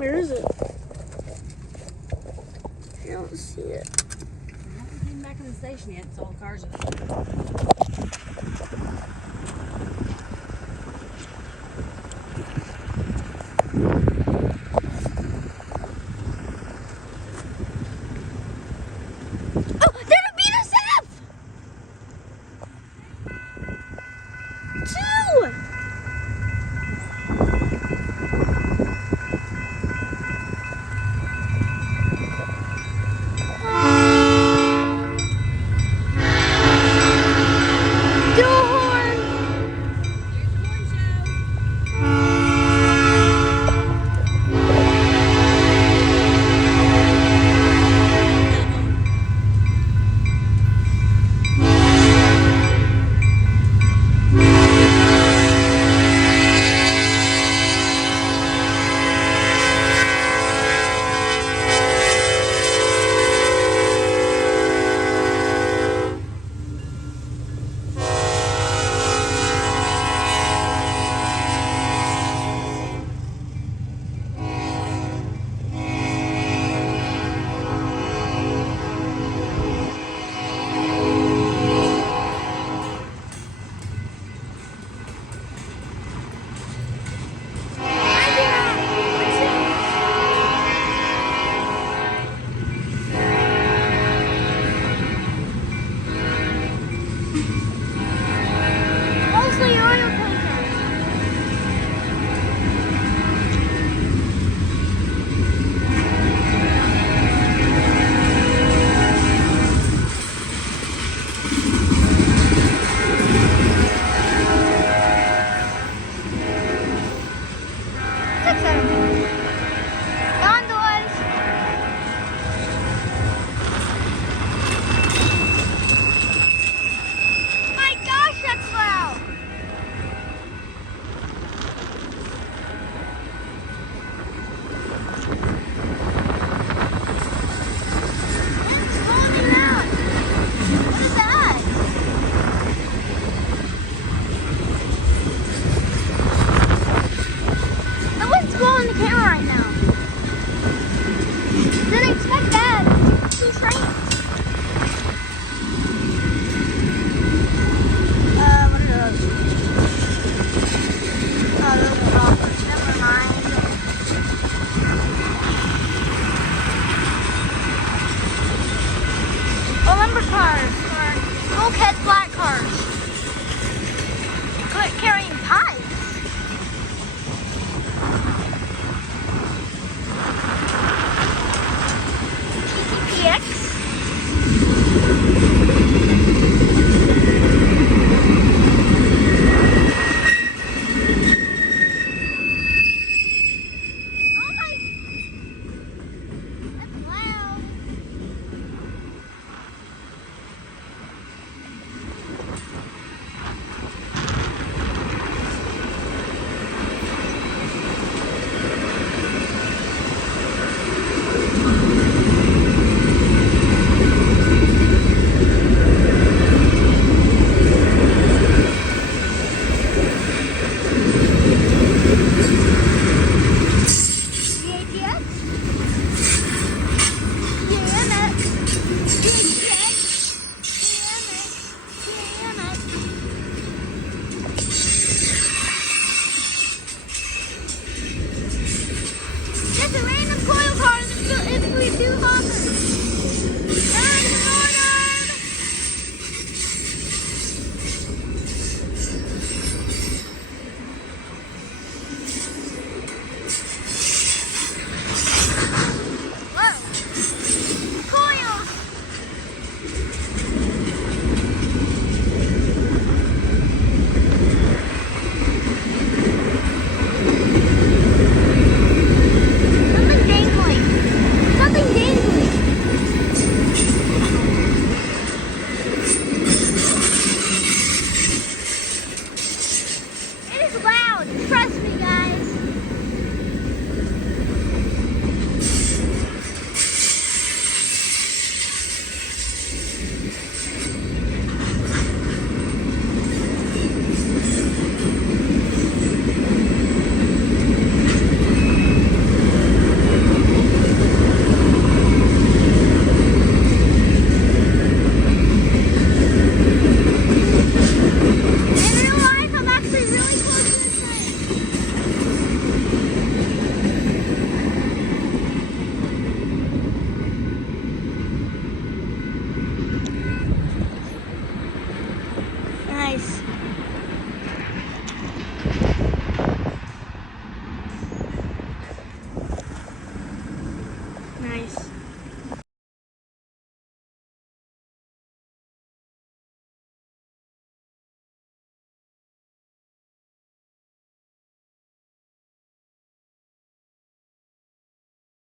Where is it? I don't see it. I haven't been back in the station yet, so all the cars are. Oh, there's a BNSF! Two! Mostly oil tankers. Gondolas. My gosh, that's loud. It's rolling out. What is that? The wind's blowing the camera right now. Didn't expect that. Two trains. What are those? Oh, those are hoppers. Never mind. Oh, lumber cars. Or bulkhead flat cars. Carrying pipes. TTPX. Oh my! That's loud. Just a random coil car and it's we do hoppers.